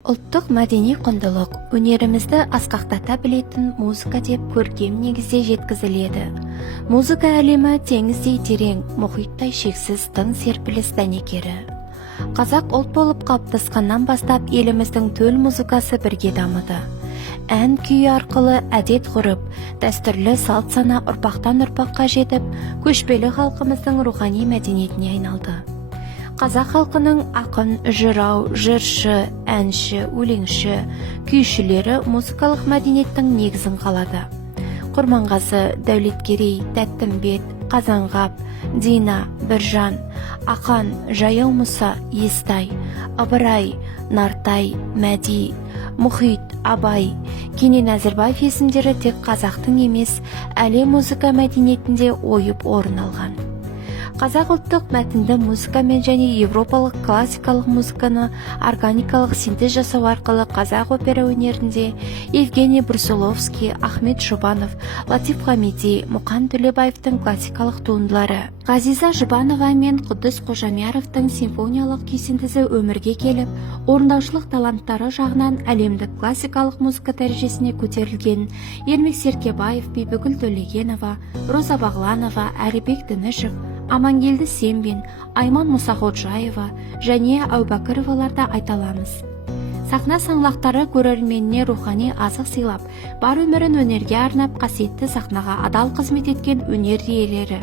Ұлттық мәдени құндылық өнерімізді асқақтата білетін музыка деп көркем негізде жеткізіледі. Музыка әлемі теңіздей терең, мұхиттай шексіз тың серпіліс дәнекері. Қазақ ұлт болып қалыптасқаннан бастап еліміздің төл музыкасы бірге дамыды. Ән күй арқылы әдет ғұрып, дәстүрлі салт сана ұрпақтан ұрпаққа жетіп, көшпелі халқымыздың рухани мәдениетіне айналды. Қазақ халқының ақын, жырау, жыршы, әнші, өлеңші, күйшілері музыкалық мәдениеттің негізін қалады. Құрманғазы, Дәулеткерей, Тәттімбет, Қазанғап, Дина, Біржан, Ақан, Жаяу Мұса, Естай, Ыбырай, Нартай, Мәди, Мұхит, Абай, Кенен Әзірбаев есімдері тек қазақтың емес, әлем музыка мәдениетінде ойып орын алған. Қазақ ұлттық мәтінді музыкамен және европалық классикалық музыканы органикалық синтез жасау арқылы қазақ опера өнерінде Евгений Брусиловский, Ахмет Жұбанов, Латиф Хамиди, Мұқан Төлебаевтың классикалық туындылары, Ғазиза Жұбанова мен Құддыс Қожамияровтың симфониялық күй синтезі өмірге келіп, орындаушылық таланттары жағынан әлемдік классикалық музыка дәрежесіне көтерілген Ермек Серкебаев, Бибігүл Төлегенова, Роза Бағланова, Әрібек Дінішев, Амангелді Сембин, Айман Мұсаходжаева және Әубәкіроваларда айталамыз. Сахна саңлақтары көрерменіне рухани азық сыйлап, бар өмірін өнерге арнап, қасиетті сахнаға адал қызмет еткен өнер иелері.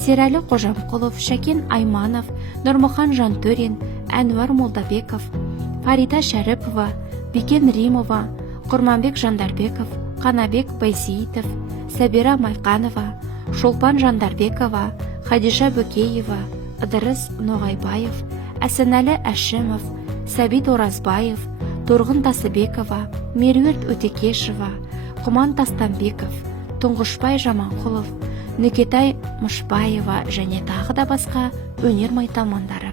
Серәлі Қожамқұлов, Шәкен Айманов, Нұрмұхан Жантөрин, Әнуар Молдабеков, Фарида Шәріпова, Бекен Римова, Құрманбек Жандарбеков, Қанабек Байсейітов, Сәбира Майқанова, Шолпан Жандарбекова, Хадиша Бөкеева, Ыдырыс Ноғайбаев, Әсенәлі Әшімов, Сәбит Оразбаев, Торғын Тасыбекова, Меруерт Өтекешева, Құман Тастанбеков, Тұңғышбай Жаманқұлов, Нүкетай Мұшбаева және тағы да басқа өнер майталмандары.